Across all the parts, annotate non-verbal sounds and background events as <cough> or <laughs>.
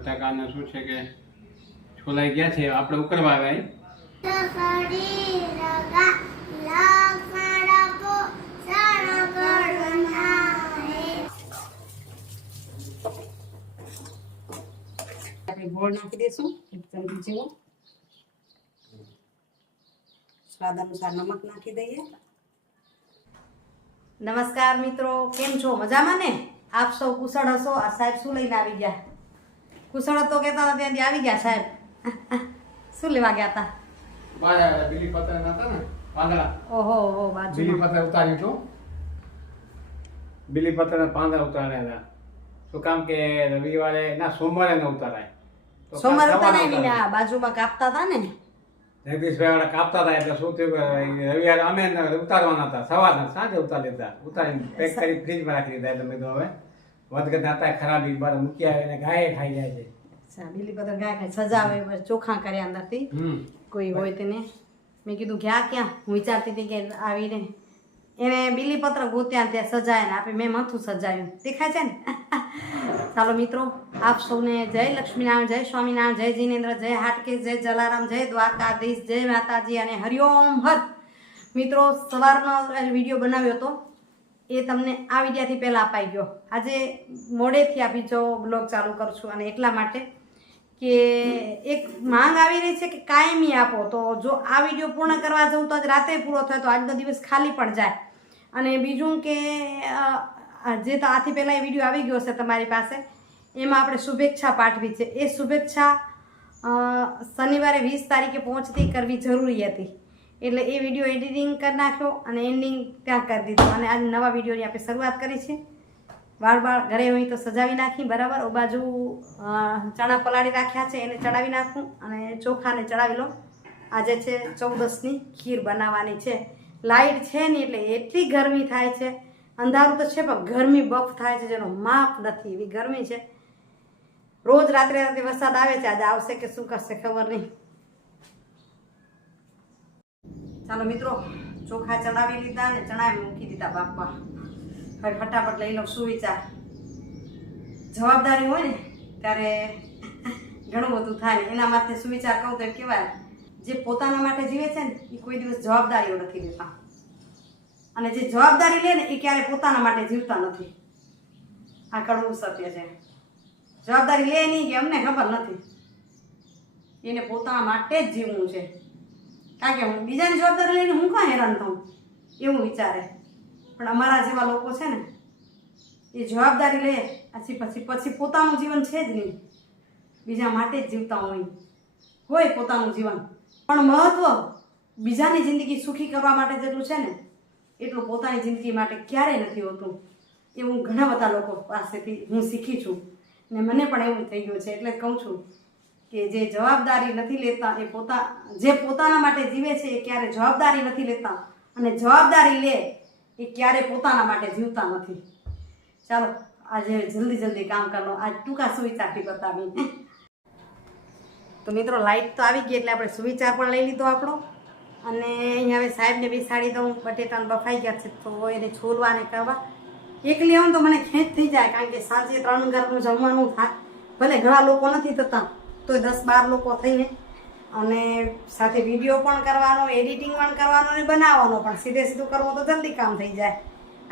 બટાકાને શું છે કે છોલાઈ ગયા છે, આપણે ઉકળવા આવ્યા ગોળ નાખી દઈશું સ્વાદ અનુસાર નમક નાખી દઈએ. નમસ્કાર મિત્રો, કેમ છો? મજામાં ને? આપ સૌ કુશળ હશો? આ સાહેબ શું લઈને આવી ગયા? કુશળ તો કહેતા હતા ત્યાંથી આવી ગયા સાહેબ. શું લેવા ગયા હતા? બહાર આવ્યા બીલી પત્ર નતા ને પાંદડા. ઓહો ઓહો બીલી બાજુ પત્ર ઉતાર્યું હતું બીલી પત્રના પાંદડા ઉતાર્યા હતા. શું કામ કે રવિવારે ના સોમવારે ન ઉતારાય. તો સોમવારે સવારે ઉતારાય નહીં ને ઉતારાય. આ બાજુમાં કાપતા હતા ને. જગદીશભાઈ વાળા કાપતા હતા એટલે શું થયું કે રવિવારે અમે એને ઉતારવાના હતા. સવારના સાંજે ઉતારી લીધા. ઉતારીને પેક કરી ફ્રીજમાં રાખી દીધા એટલે મેં કીધું હવે વધઘટ ખરાબ ખરાબી મૂકી આવે અને ગાય ખાઈ જાય છે. અચ્છા બીલીપત્ર ગાય ખાય. સજાવે બસ ચોખા કર્યા અંદરથી. કોઈ હોય તેને. મેં કીધું ગયા ક્યાં? હું વિચારતી હતી કે આવીને. એને બીલીપત્ર ગોત્યા ત્યાં સજાય ને આપે મેં મથું સજાયું. દેખાય છે ને? <laughs> ચાલો મિત્રો આપ સૌને જય લક્ષ્મીનારાયણ જય સ્વામિનારાયણ જય જીનેન્દ્ર જય હાટકેશ જય જલારામ જય દ્વારકાધીશ જય માતાજી અને હરિઓમ હર. મિત્રો સવારનો વીડિયો બનાવ્યો હતો. એ તમને આ વિડીયાથી પહેલાં અપાઈ ગયો. આજે મોડેથી આ બીજો બ્લોગ ચાલુ કરશું અને એટલા માટે કે એક માંગ આવી રહી છે કે કાયમી આપો. તો જો આ વીડિયો પૂર્ણ કરવા જવું તો આજ રાતે પૂરો થાય, તો આજનો દિવસ ખાલી પણ જાય. અને બીજું કે જે તો આથી પહેલાં એ વીડિયો આવી ગયો છે તમારી પાસે, એમાં આપણે શુભેચ્છા પાઠવી છે. એ શુભેચ્છા શનિવારે વીસ તારીખે પહોંચતી કરવી જરૂરી હતી. એટલે એ વીડિયો એડિટિંગ કરી નાખ્યો અને એન્ડિંગ ત્યાં કરી દીધું. અને આજે નવા વિડીયોની આપણે શરૂઆત કરી છે. વાળ બાળ ઘરે હોય તો સજાવી નાખી, બરાબર? ઓ બાજુ ચણા પલાળી રાખ્યા છે, એને ચડાવી નાખું અને ચોખાને ચડાવી લો. આજે છે ચૌદસની ખીર બનાવવાની છે. લાઇટ છે ને એટલે એટલી ગરમી થાય છે. અંધારું તો છે, પણ ગરમી બફ થાય છે, જેનો માપ નથી. એવી ગરમી છે. રોજ રાત્રે રાત્રે વરસાદ આવે છે, આજે આવશે કે શું કરશે ખબર નહીં. ચાલો મિત્રો, ચોખા ચડાવી લીધા અને ચણા મૂકી દીધા બાપા. હવે ફટાફટ લઈ લો શું વિચાર જવાબદારી હોય ને, ત્યારે ઘણું બધું થાય. ને એના માટે સુવિચાર કહું તો કહેવાય, જે પોતાના માટે જીવે છે ને, એ કોઈ દિવસ જવાબદારીઓ નથી લેતા. અને જે જવાબદારી લે ને, એ ક્યારે પોતાના માટે જીવતા નથી. આ કડવું સત્ય છે. જવાબદારી લે નહીં કે અમને ખબર નથી. એને પોતાના માટે જ જીવવું છે. કારણ કે હું બીજાની જવાબદારી લઈને હું કાં હેરાન થઉં? એવું વિચારે. પણ અમારા જેવા લોકો છે ને, એ જવાબદારી લે, પછી પછી પછી પોતાનું જીવન છે જ નહીં. બીજા માટે જ જીવતા હોય. હોય પોતાનું જીવન. પણ મહત્ત્વ બીજાની જિંદગી સુખી કરવા માટે જેટલું છે ને, એટલું પોતાની જિંદગી માટે ક્યારેય નથી હોતું. એવું ઘણા બધા લોકો પાસેથી હું શીખી છું. ને મને પણ એવું થઈ ગયું છે, એટલે કહું છું. કે જે જવાબદારી નથી લેતા એ પોતા, જે પોતાના માટે જીવે છે એ ક્યારે જવાબદારી નથી લેતા અને જવાબદારી લે એ ક્યારે પોતાના માટે જીવતા નથી. ચાલો, આજે જલ્દી જલ્દી કામ કરો આજ ટૂંકા સુવિચારથી બતાવી તો મિત્રો લાઇટ તો આવી ગઈ એટલે આપણે સુવિચાર પણ લઈ લીધો આપણો. અને અહીંયા હવે સાહેબને બેસાડી દઉં. બટેટાને બફાઈ ગયા છે તો એને છોલવા ને કરવા. એકલી આવું તો મને ખેંચ થઈ જાય કારણ કે સાંજે ત્રણ ઘરનું જમવાનું થાય. ભલે ઘણા લોકો નથી થતા. તોય દસ બાર લોકો થઈને અને સાથે વીડિયો પણ કરવાનો એડિટિંગ પણ કરવાનો અને બનાવવાનો પણ. સીધે સીધું કરવું તો જલ્દી કામ થઈ જાય.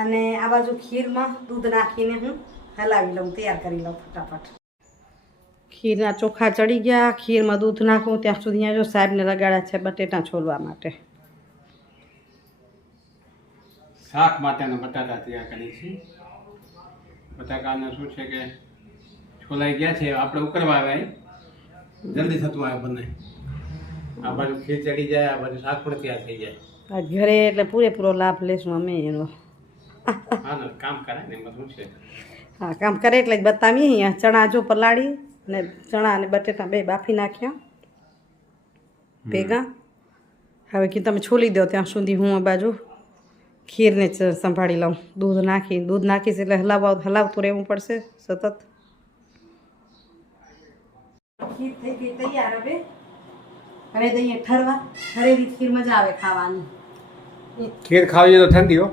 અને આ બાજુ ખીરમાં દૂધ નાખીને હું હલાવી લઉં, તૈયાર કરી લઉં ફટાફટ. ખીરના ચોખા ચડી ગયા. ખીરમાં દૂધ નાખું. ત્યાં સુધી જો સાહેબને લગાડ્યા છે બટેટા છોલવા માટે. શાક માટેના બટાકા તૈયાર કરી છે બટાકાને શું છે કે છોલાઈ ગયા છે, આપણે ઉકળવા આવ્યા જલ્દી થતું આવે બંને. આ બાજુ ખીર ચડી જાય આ બાજુ શાક પણ તૈયાર થઈ જાય. ઘરે એટલે પૂરેપૂરો લાભ લેશું અમે એનો. હા ને કામ કરે ને એમાં શું છે? હા કામ કરે એટલે જ બતાવીએ. અહીંયા ચણા જો પલાળી અને ચણા અને બટેટા બે બાફી નાખ્યા. ભેગા. હવે કે તમે છોલી દો ત્યાં સુધી હું આ બાજુ ખીરને સંભાળી લઉં. દૂધ નાખી દૂધ નાખીશ એટલે હલાવવા હલાવતું રહેવું પડશે સતત. ખીર થઈ ગઈ તૈયાર હવે. હવે દઈએ ઠરવા. ઠરેલી ખીર મજા આવે ખાવાની. ખીર ખાવી તો ઠંડી હો.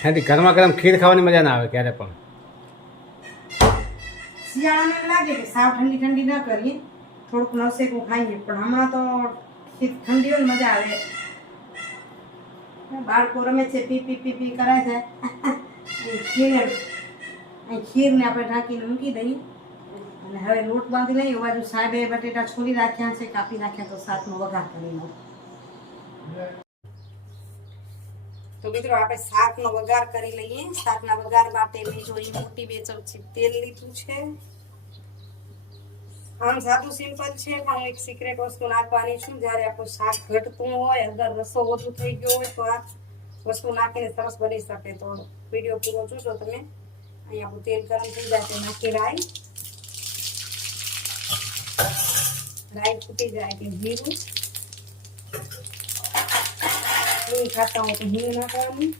ઠંડી. ગરમા ગરમ ખીર ખાવાની મજા ના આવે ક્યારે પણ. શિયાળાને એમ લાગે કે સાવ ઠંડી ઠંડી ન કરીએ. થોડુંક નવસેકું ખાઈએ પણ હમણાં તો ઠંડી હોય ને મજા આવે. બાળકો રમે છે પી પી પી પી કરે છે. ખીર અહીં ખીરને આપણે ઢાંકીને મૂકી દઈએ. અને હવે લોટ બાંધી લઈએ, એ બાજુ સાહેબે બટેટા છોડી રાખ્યા છે, કાપી નાખ્યા તો શાકનો વઘાર કરી લઉં. તો મિત્રો, આપણે શાકનો વઘાર કરી લઈએ. શાકના વઘાર માટે મેં જો અહીં મોટી બે ચમચી તેલ લીધું છે. આમ સાદું સિમ્પલ છે, પણ હું એક સિક્રેટ વસ્તુ નાખવાની છું. જ્યારે આપણું શાક ઘટતું હોય, અગર રસો વધુ થઈ ગયો હોય, તો આ વસ્તુ નાખીને સરસ બની શકે. તો વીડિયો પૂરો જોશો તમે. અહીંયા આપણું તેલ ગરમ થઈ જાય નાખી રાઈ. રાઈ ફૂટી જાય એટલે જીરું હિંગ ખાતા હોય તો હિંગ નાખવાનું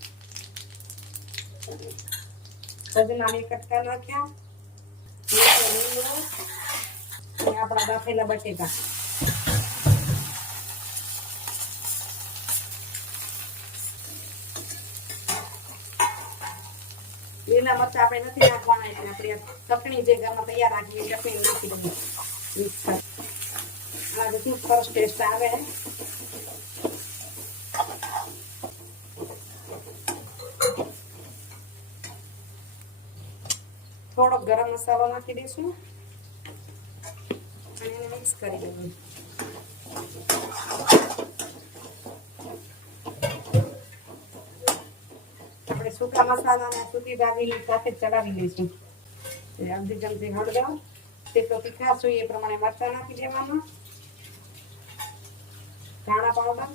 સજના બે કટકા નાખ્યા આપણા બાફેલા બટેકા લીલા મરચા આપણે નથી નાખવાના એટલે આપણે ચટણી જે ઘરમાં તૈયાર રાખીએ ચટણી નાખી દઈએ મિક્સ આ બધું ફર્સ્ટ ટેસ્ટ આવે થોડો ગરમ મસાલો નાખી દઈશું. અને એને મિક્સ કરી દઈએ આપણે સૂકા મસાલાને સૂકી ભાજીની સાથે લઈશું. એ અડધી ચમચી હળદર. તેટલો તીખાશ જોઈએ એ પ્રમાણે મરચાં નાખી દેવાના ધાણા પાવડર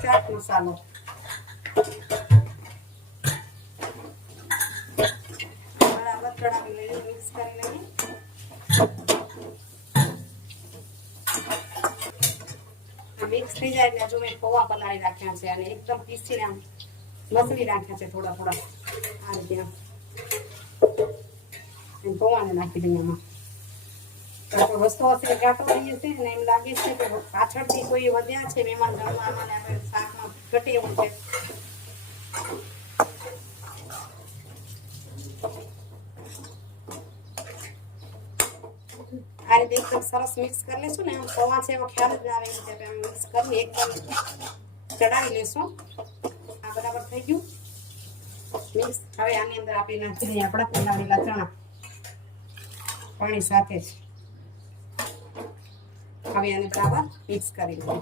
ચાટ મસાલો મિક્સ કરી લઈએ મિક્સ થઈ જાય એટલે હજુ મેં પૌવા પલાળી રાખ્યા છે અને એકદમ પીસીને આમ મસળી રાખ્યા છે થોડા થોડા આ રીતે આમ. નાખી દઈએ એમાં. વસ્તુ હશે ગાંઠો રહીએ છે ને એમ લાગે છે કે પાછળથી કોઈ વધ્યા છે મહેમાન જમવામાં આપણે શાકમાં ઘટે એવું છે. આ રીતે એકદમ સરસ મિક્સ કરી લેશું ને આમ પૌવા છે એવો ખ્યાલ જ આવે છે આપણે મિક્સ કરી એકદમ ચડાવી લેશું. આ બરાબર થઈ ગયું. મિક્સ. હવે આની અંદર આપી નાખી દઈએ આપણા પલાળેલા ચણા. પાણી સાથે જ હવે આને બરાબર મિક્સ કરી લઈએ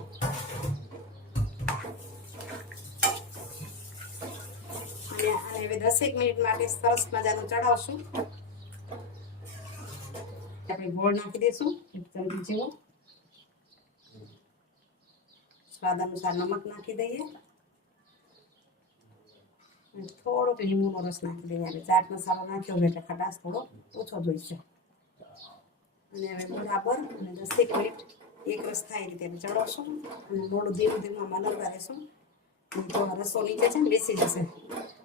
અને આને હવે દસેક મિનિટ માટે સરસ મજાનું ચડાવશું આપણે ગોળ નાખી દઈશું, એક ચમચી સ્વાદ અનુસાર નમક નાખી દઈએ. થોડોક લીંબુનો રસ નાખી દઈએ. ચાટ મસાલો નાખ્યો એટલે ખટાશ થોડો ઓછો જોઈશે. અને હવે બરાબર અને દસેક મિનિટ એક રસ થાય એ રીતે ચડાવશું. અને મોડું ધીમું ધીરું બનાવતા રહેશું. જો રસો નીચે છે ને બેસી જશે.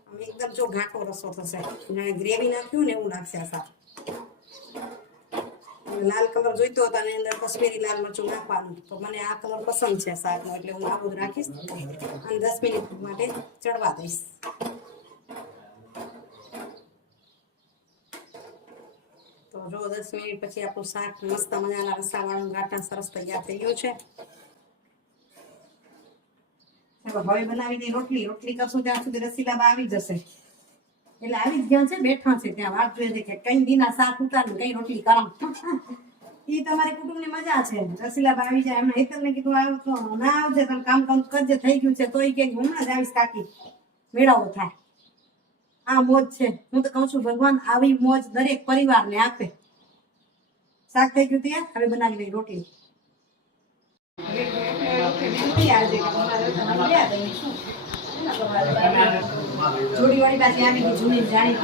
આમ એકદમ જો ઘાટો રસો થશે. જાણે ગ્રેવી નાખ્યું ને એવું લાગશે આ શાક લાલ કલર જોઈતો હતો અને અંદર કશ્મીરી લાલ મરચું નાખવાનું. તો મને આ કલર પસંદ છે શાકનો એટલે હું આબુ બધું રાખીશ. અને દસ મિનિટ માટે ચડવા દઈશ. જો દસ મિનિટ પછી આપણું શાક મસ્ત મજાના રસાવાળું ગાંઠણ સરસ તૈયાર થઈ ગયું છે. હવે બનાવી દઈ રોટલી. રોટલી કરશું ત્યાં સુધી રસીલાબા આવી જશે. એટલે આવી જ ગયા છે, બેઠા છે ત્યાં. વાત જોઈએ છે કે કઈ દીના શાક ઉતારું કઈ રોટલી કરમ એ તમારી કુટુંબની મજા છે. રસીલાબા આવી જાય. એમને હેતરને કીધું આવ્યું તો ના આવજે તમે કામ કામ કરજે, થઈ ગયું છે. તોય કે હમણાં જ આવીશ કાકી. મેળાવો થાય. આ મોજ છે. હું તો કહું છું, ભગવાન આવી મોજ દરેક પરિવારને આપે. શાક થઈ ગયું ત્યાં? હવે બનાવી લઈ રોટી. જોડી વાળી પાછી આવી ગઈ જૂની જાણી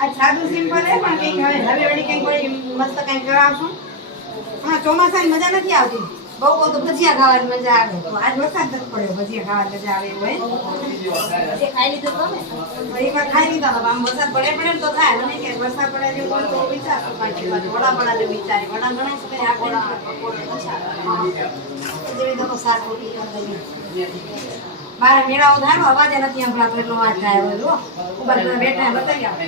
આ સાદું સિમ્પલ હે, પણ કંઈક હવે હવે વળી કંઈક મસ્ત કંઈક કરાવશું. હા ચોમાસાની મજા નથી આવતી. બહુ બહુ તો ભજીયા ખાવાની મજા આવે. તો આજ વરસાદ નથી પડ્યો ભજીયા ખાવાની મજા આવે એવું હોય. ખાઈ લીધું તમે? એમાં ખાઈ લીધા આમ વરસાદ પડે પડે તો થાય. મને કે વરસાદ પડે જેવું હોય તો વિચાર વડા વડા ને વિચારી. વડા ગણાય છે કઈ આપણે જેવી તો શાક રોટી કરી બારે મેળાઓ થાય ને અવાજ નથી સંભળાતો એટલો વાત થાય બેઠા બતાવી આપે.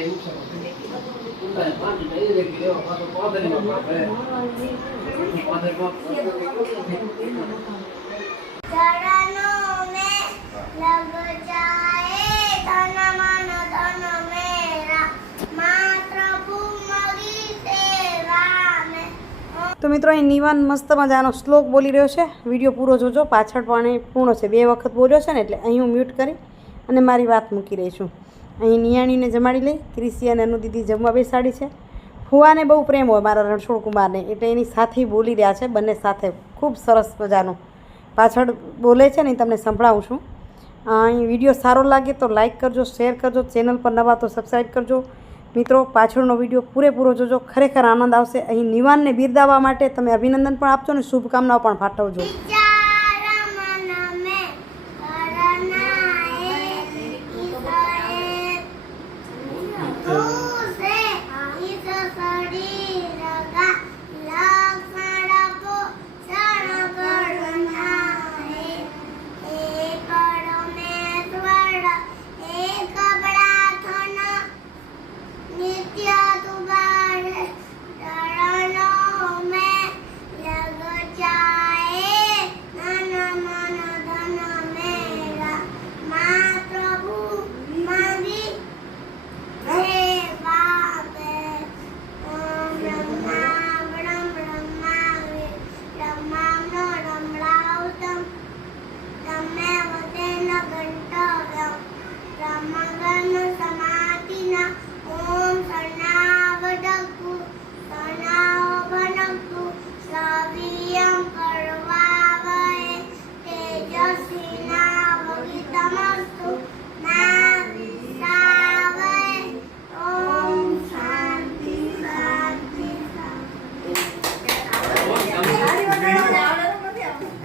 તો મિત્રો, અહીં નિવાન મસ્ત મજાનો શ્લોક બોલી રહ્યો છે. વીડિયો પૂરો જોજો. પાછળ પણ પૂર્ણ છે. બે વખત બોલ્યો છે ને, એટલે અહીં હું મ્યુટ કરી અને મારી વાત મૂકી રહી છું. અહીં નિયાણીને જમાડી લઈ ક્રિસી અને અનુ દીદી જમવા બેસાડી છે. ફુવાને બહુ પ્રેમ હોય મારા રણછોડ કુમારને, એટલે એની સાથે બોલી રહ્યા છે, બંને સાથે ખૂબ સરસ મજાનું. પાછળ બોલે છે ને તમને સંભળાવું છું. અહીં વીડિયો સારો લાગે તો લાઇક કરજો, શેર કરજો, ચેનલ પર નવા તો સબસ્ક્રાઈબ કરજો. મિત્રો, પાછળનો વીડિયો પૂરેપૂરો જોજો, ખરેખર આનંદ આવશે. અહીં નિવાનને બિરદાવવા માટે તમે અભિનંદન પણ આપજો ને, શુભકામનાઓ પણ પાઠવજો.